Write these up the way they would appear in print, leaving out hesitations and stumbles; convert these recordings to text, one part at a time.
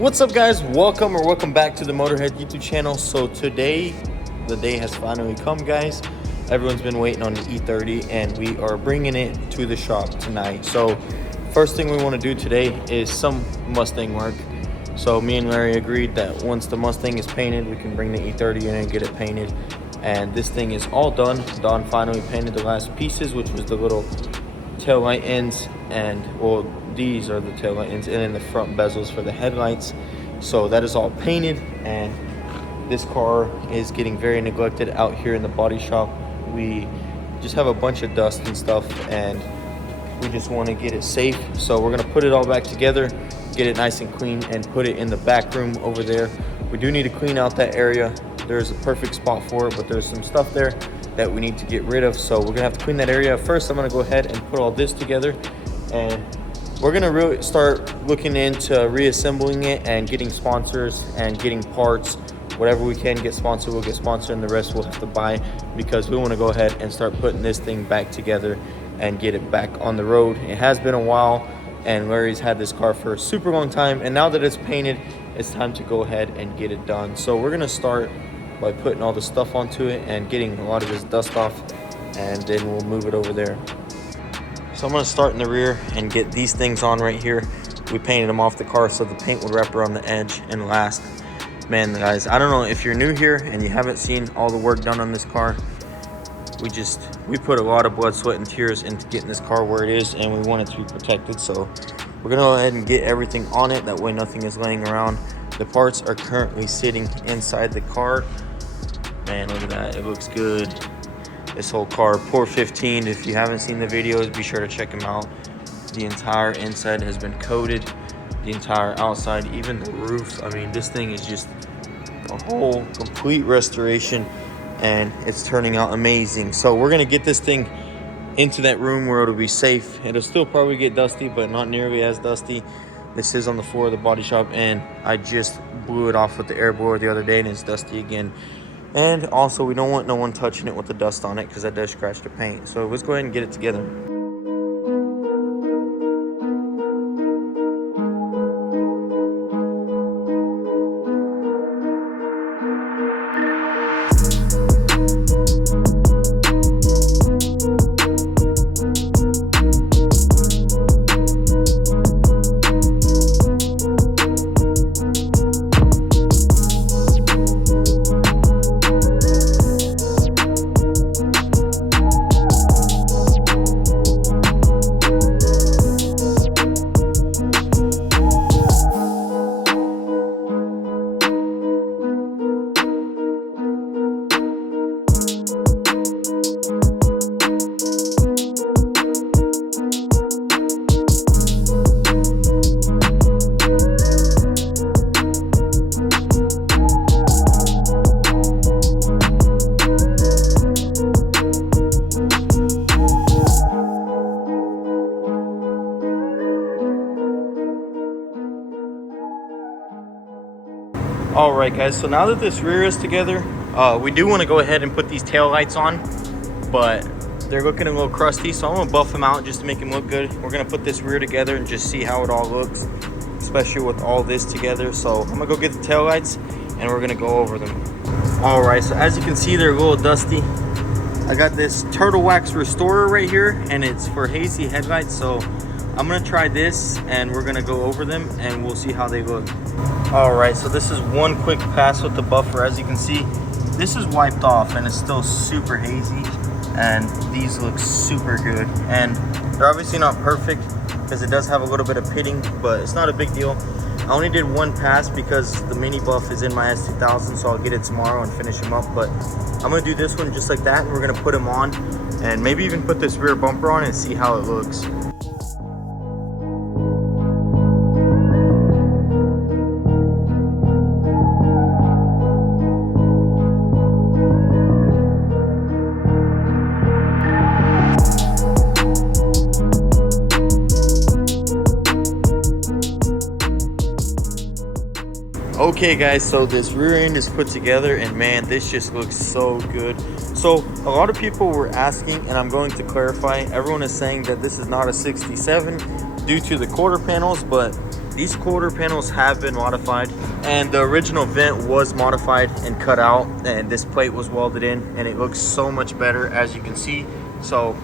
What's up, guys? Welcome back to the Motorhead YouTube channel. So today the day has finally come, guys. Everyone's been waiting on the E30 and we are bringing it to the shop tonight. So first thing we want to do today is some Mustang work. So me and Larry agreed that once the Mustang is painted, we can bring the E30 in and get it painted. And this thing is all done. Don finally painted the last pieces, which was the little tail light ends, and well, these are the tail light ends, and then the front bezels for the headlights. So that is all painted, and this car is getting very neglected out here in the body shop. We just have a bunch of dust and stuff, and we just want to get it safe. So we're going to put it all back together, get it nice and clean, and put it in the back room over there. We do need to clean out that area. There's a perfect spot for it, but there's some stuff there that we need to get rid of. So we're gonna have to clean that area. First, I'm gonna go ahead and put all this together, and we're gonna really start looking into reassembling it and getting sponsors and getting parts. Whatever we can get sponsored, we'll get sponsored, and the rest we'll have to buy, because we want to go ahead and start putting this thing back together and get it back on the road. It has been a while, and Larry's had this car for a super long time, and now that it's painted, it's time to go ahead and get it done. So we're gonna start by putting all the stuff onto it and getting a lot of this dust off, and then we'll move it over there. So I'm gonna start in the rear and get these things on right here. We painted them off the car so the paint would wrap around the edge and last. Man, guys, I don't know if you're new here and you haven't seen all the work done on this car. We put a lot of blood, sweat, and tears into getting this car where it is, and we want it to be protected. So we're gonna go ahead and get everything on it, that way nothing is laying around. The parts are currently sitting inside the car. Man, look at that, it looks good. This whole car, Pour 15, if you haven't seen the videos, be sure to check them out. The entire inside has been coated, the entire outside, even the roof. I mean, this thing is just a whole complete restoration, and it's turning out amazing. So we're gonna get this thing into that room where it'll be safe. It'll still probably get dusty, but not nearly as dusty. This is on the floor of the body shop, and I just blew it off with the air blower the other day, and it's dusty again. And also, we don't want no one touching it with the dust on it, because that does scratch the paint. So let's go ahead and get it together. All right, guys, so now that this rear is together, we do want to go ahead and put these tail lights on, but they're looking a little crusty, so I'm gonna buff them out just to make them look good. We're gonna put this rear together and just see how it all looks, especially with all this together. So I'm gonna go get the tail lights and we're gonna go over them. All right, so as you can see, they're a little dusty. I got this Turtle Wax Restorer right here, and it's for hazy headlights. So I'm gonna try this and we're gonna go over them and we'll see how they look. All right, so this is one quick pass with the buffer. As you can see, this is wiped off and it's still super hazy, and these look super good. And they're obviously not perfect because it does have a little bit of pitting, but it's not a big deal. I only did one pass because the mini buff is in my S2000, so I'll get it tomorrow and finish them up. But I'm gonna do this one just like that, and we're gonna put them on and maybe even put this rear bumper on and see how it looks. Okay guys, so this rear end is put together, and man, this just looks so good. So a lot of people were asking, and I'm going to clarify, everyone is saying that this is not a 67 due to the quarter panels, but these quarter panels have been modified, and the original vent was modified and cut out, and this plate was welded in, and it looks so much better, as you can see. So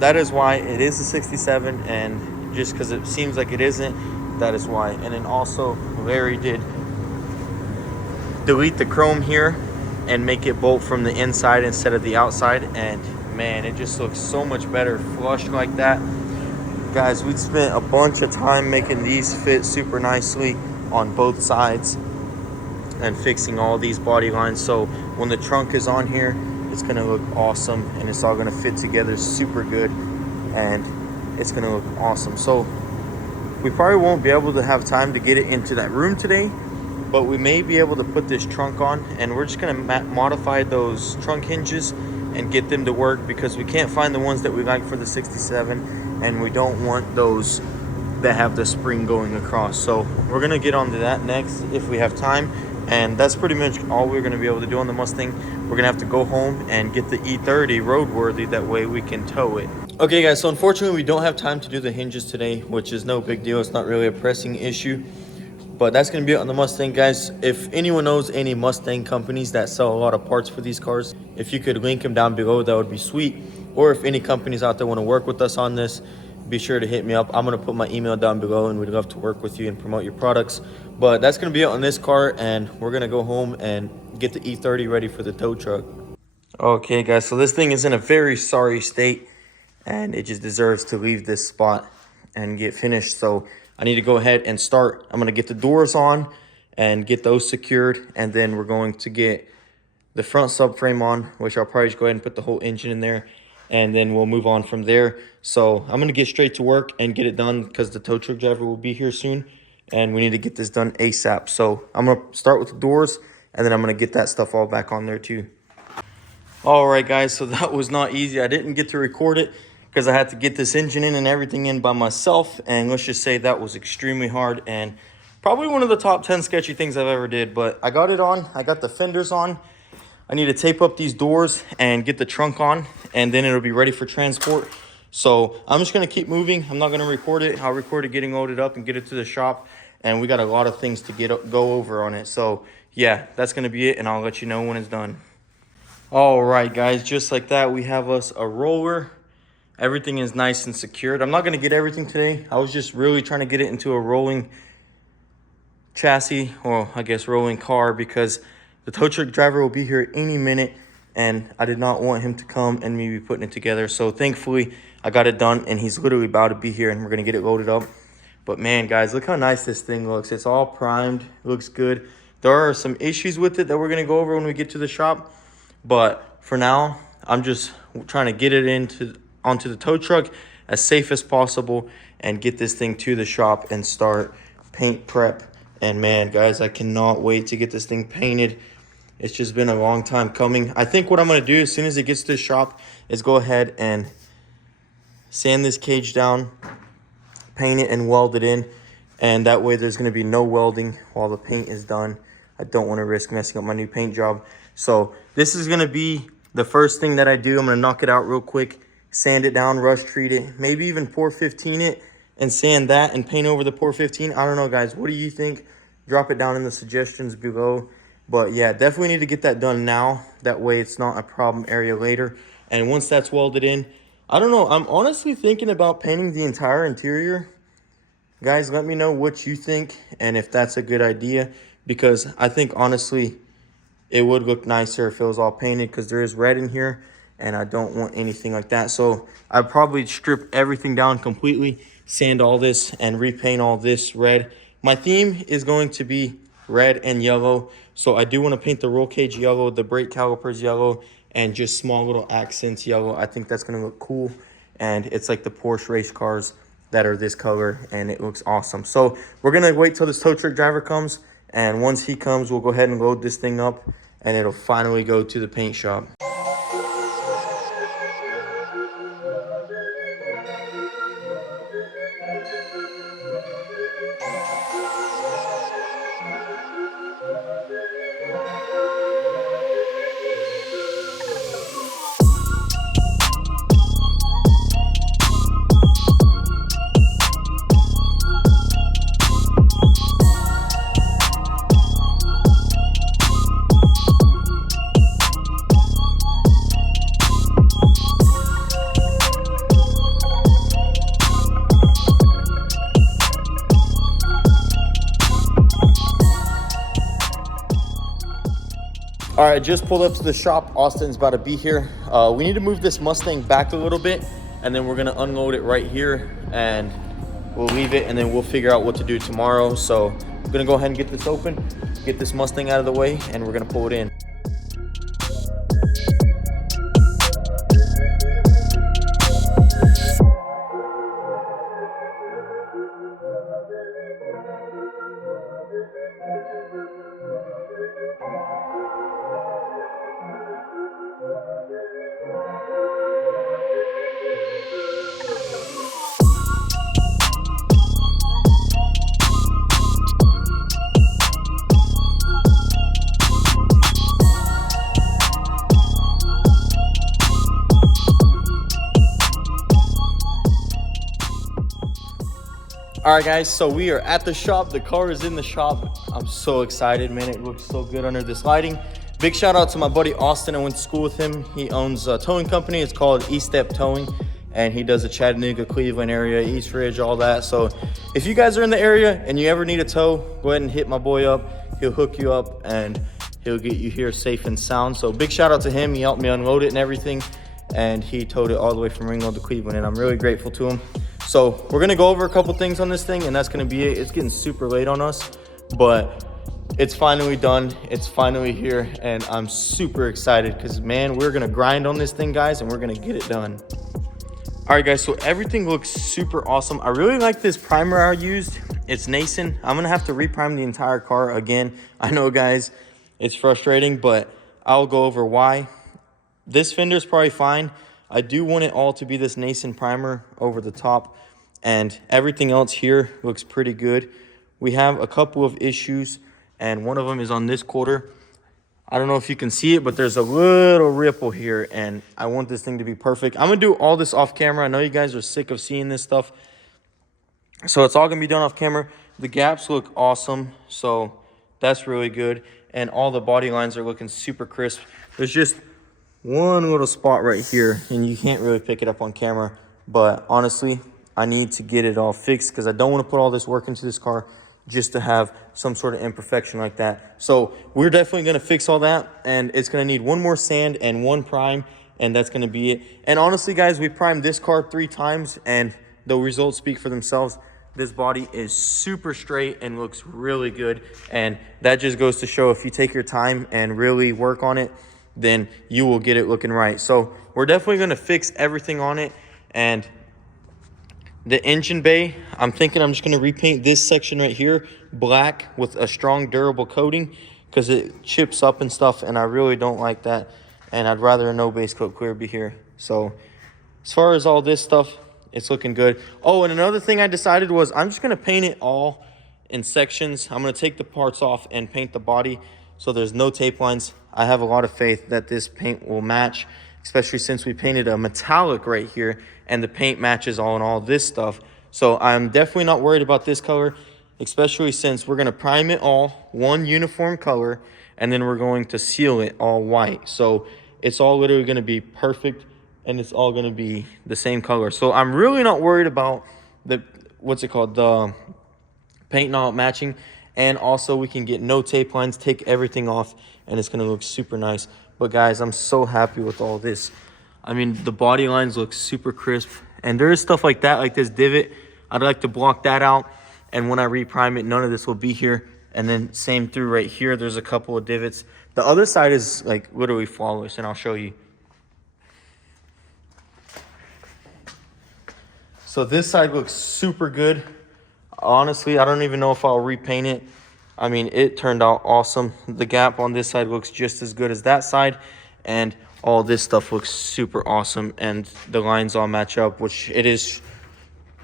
that is why it is a 67, and just because it seems like it isn't, that is why. And then also Larry did delete the chrome here and make it bolt from the inside instead of the outside, and man, it just looks so much better flush like that. Guys, we spent a bunch of time making these fit super nicely on both sides and fixing all these body lines, so when the trunk is on here, it's gonna look awesome, and it's all gonna fit together super good, and it's gonna look awesome. So we probably won't be able to have time to get it into that room today, but we may be able to put this trunk on, and we're just gonna modify those trunk hinges and get them to work, because we can't find the ones that we like for the 67, and we don't want those that have the spring going across. So we're gonna get onto that next if we have time, and that's pretty much all we're gonna be able to do on the Mustang. We're gonna have to go home and get the E30 roadworthy, that way we can tow it. Okay guys, so unfortunately we don't have time to do the hinges today, which is no big deal. It's not really a pressing issue. But that's going to be it on the Mustang, guys. If anyone knows any Mustang companies that sell a lot of parts for these cars, if you could link them down below, that would be sweet. Or if any companies out there want to work with us on this, be sure to hit me up. I'm going to put my email down below, and we'd love to work with you and promote your products. But that's going to be it on this car, and we're going to go home and get the E30 ready for the tow truck. Okay, guys, so this thing is in a very sorry state, and it just deserves to leave this spot and get finished. So I need to go ahead and start. I'm going to get the doors on and get those secured, and then we're going to get the front subframe on, which I'll probably just go ahead and put the whole engine in there, and then we'll move on from there. So I'm going to get straight to work and get it done, because the tow truck driver will be here soon, and we need to get this done ASAP. So I'm going to start with the doors, and then I'm going to get that stuff all back on there too. All right, guys, so that was not easy. I didn't get to record it because I had to get this engine in and everything in by myself, and let's just say that was extremely hard and probably one of the top 10 sketchy things I've ever did. But I got it on. I got the fenders on. I need to tape up these doors and get the trunk on, and then it'll be ready for transport. So I'm just going to keep moving. I'm not going to record it. I'll record it getting loaded up and get it to the shop, and we got a lot of things to go over on it. So yeah, that's going to be it, and I'll let you know when it's done. All right, guys, just like that, we have us a roller. Everything is nice and secured. I'm not going to get everything today. I was just really trying to get it into a rolling chassis, or I guess rolling car, because the tow truck driver will be here any minute, and I did not want him to come and me be putting it together. So thankfully I got it done, and he's literally about to be here, and we're going to get it loaded up. But man, guys, look how nice this thing looks. It's all primed. It looks good. There are some issues with it that we're going to go over when we get to the shop, but for now I'm just trying to get it onto the tow truck as safe as possible and get this thing to the shop and start paint prep. And man, guys, I cannot wait to get this thing painted. It's just been a long time coming. I think what I'm going to do as soon as it gets to the shop is go ahead and sand this cage down, paint it, and weld it in. And that way there's going to be no welding while the paint is done. I don't want to risk messing up my new paint job. So this is going to be the first thing that I do. I'm going to knock it out real quick, sand it down, rust treat it, maybe even pour 15 it and sand that and paint over the pour 15. I don't know, guys. What do you think? Drop it down in the suggestions below. But yeah, definitely need to get that done now. That way it's not a problem area later. And once that's welded in, I don't know. I'm honestly thinking about painting the entire interior. Guys, let me know what you think and if that's a good idea, because I think honestly it would look nicer if it was all painted, because there is red in here and I don't want anything like that. So I'd probably strip everything down completely, sand all this, and repaint all this red. My theme is going to be red and yellow. So I do want to paint the roll cage yellow, the brake calipers yellow, and just small little accents yellow. I think that's going to look cool. And it's like the Porsche race cars that are this color, and it looks awesome. So we're going to wait till this tow truck driver comes. And once he comes, we'll go ahead and load this thing up, and it'll finally go to the paint shop. All right, just pulled up to the shop. Austin's about to be here. We need to move this Mustang back a little bit, and then we're gonna unload it right here, and we'll leave it, and then we'll figure out what to do tomorrow. So I'm gonna go ahead and get this open, get this Mustang out of the way, and we're gonna pull it in. All right, guys, so we are at the shop. The car is in the shop. I'm so excited, man. It looks so good under this lighting. Big shout out to my buddy Austin. I went to school with him. He owns a towing company. It's called E-Step Towing, and he does the Chattanooga, Cleveland area, East Ridge, all that. So if you guys are in the area and you ever need a tow, go ahead and hit my boy up. He'll hook you up and he'll get you here safe and sound. So big shout out to him. He helped me unload it and everything, and he towed it all the way from Ringgold to Cleveland, and I'm really grateful to him. So we're gonna go over a couple things on this thing, and that's gonna be it. It's getting super late on us, but it's finally done. It's finally here, and I'm super excited because, man, we're gonna grind on this thing, guys, and we're gonna get it done. All right, guys, so everything looks super awesome. I really like this primer I used. It's Nason. I'm gonna have to reprime the entire car again. I know, guys, it's frustrating, but I'll go over why. This fender's probably fine. I do want it all to be this Nason primer over the top, and everything else here looks pretty good. We have a couple of issues, and one of them is on this quarter. I don't know if you can see it, but there's a little ripple here, and I want this thing to be perfect. I'm gonna do all this off camera. I know you guys are sick of seeing this stuff, so it's all gonna be done off camera. The gaps look awesome, so that's really good, and all the body lines are looking super crisp. There's just one little spot right here, and you can't really pick it up on camera, but honestly, I need to get it all fixed because I don't want to put all this work into this car just to have some sort of imperfection like that. So we're definitely going to fix all that, and it's going to need one more sand and one prime, and that's going to be it. And honestly, guys, we primed this car 3 times, and the results speak for themselves. This body is super straight and looks really good, and that just goes to show if you take your time and really work on it, then you will get it looking right. So we're definitely going to fix everything on it. And the engine bay, I'm thinking I'm just going to repaint this section right here black with a strong durable coating because it chips up and stuff, and I really don't like that, and I'd rather a no base coat clear be here. So as far as all this stuff, it's looking good. Oh, and another thing I decided was I'm just going to paint it all in sections. I'm going to take the parts off and paint the body so there's no tape lines. I have a lot of faith that this paint will match, especially since we painted a metallic right here and the paint matches all in all this stuff. So I'm definitely not worried about this color, especially since we're going to prime it all one uniform color, and then we're going to seal it all white. So it's all literally going to be perfect, and it's all going to be the same color. So I'm really not worried about the, the paint not matching. And also we can get no tape lines, take everything off, and it's gonna look super nice. But guys, I'm so happy with all this. I mean, the body lines look super crisp, and there is stuff like that, like this divot. I'd like to block that out, and when I reprime it, none of this will be here. And then same through right here, there's a couple of divots. The other side is like literally flawless, and I'll show you. So this side looks super good. Honestly, I don't even know if I'll repaint it. I mean, it turned out awesome. The gap on this side looks just as good as that side, and all this stuff looks super awesome, and the lines all match up, which it is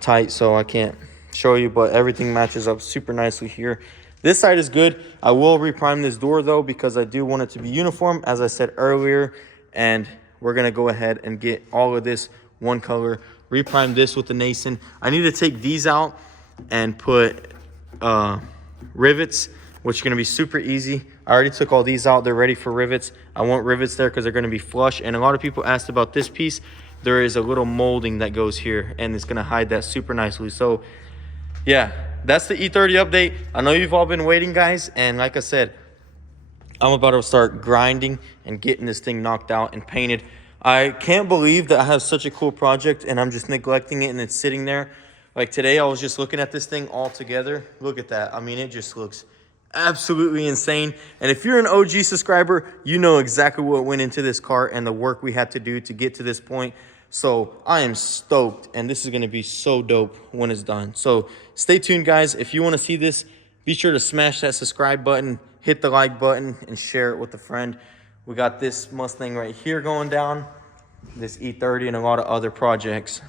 tight, so I can't show you, but everything matches up super nicely here. This side is good. I will reprime this door though, because I do want it to be uniform, as I said earlier, and we're gonna go ahead and get all of this one color, reprime this with the Nason. I need to take these out and put rivets, which are going to be super easy. I already took all these out. They're ready for rivets. I want rivets there because they're going to be flush. And a lot of people asked about this piece. There is a little molding that goes here, and it's going to hide that super nicely. So yeah, that's the E30 update. I know you've all been waiting, guys, and like I said, I'm about to start grinding and getting this thing knocked out and painted. I can't believe that I have such a cool project and I'm just neglecting it and it's sitting there. Like today, I was just looking at this thing all together. Look at that. I mean, it just looks absolutely insane. And if you're an OG subscriber, you know exactly what went into this car and the work we had to do to get to this point. So I am stoked, and this is going to be so dope when it's done. So stay tuned, guys. If you want to see this, be sure to smash that subscribe button, hit the like button, and share it with a friend. We got this Mustang right here going down, this E30, and a lot of other projects.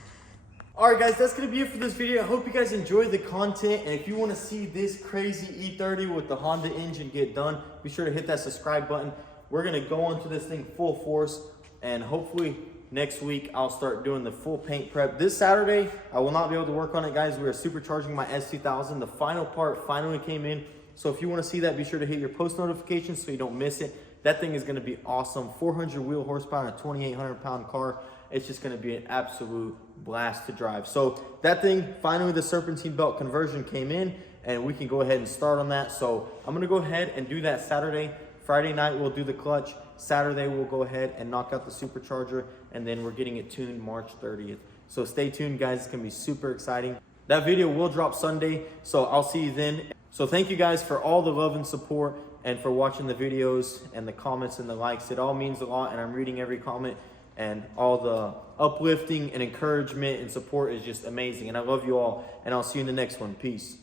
All right, guys, that's going to be it for this video. I hope you guys enjoyed the content. And if you want to see this crazy E30 with the Honda engine get done, be sure to hit that subscribe button. We're going to go into this thing full force, and hopefully next week, I'll start doing the full paint prep. This Saturday, I will not be able to work on it, guys. We are supercharging my S2000. The final part finally came in. So if you want to see that, be sure to hit your post notifications so you don't miss it. That thing is going to be awesome. 400 wheel horsepower, a 2,800 pound car. It's just going to be an absolute blast to drive. So that thing, finally the serpentine belt conversion came in, and we can go ahead and start on that. So I'm going to go ahead and do that Saturday. Friday night, we'll do the clutch. Saturday, we'll go ahead and knock out the supercharger, and then we're getting it tuned March 30th. So stay tuned, guys. It's going to be super exciting. That video will drop Sunday, so I'll see you then. So thank you guys for all the love and support and for watching the videos and the comments and the likes. It all means a lot, and I'm reading every comment, and all the uplifting and encouragement and support is just amazing. And I love you all, and I'll see you in the next one. Peace.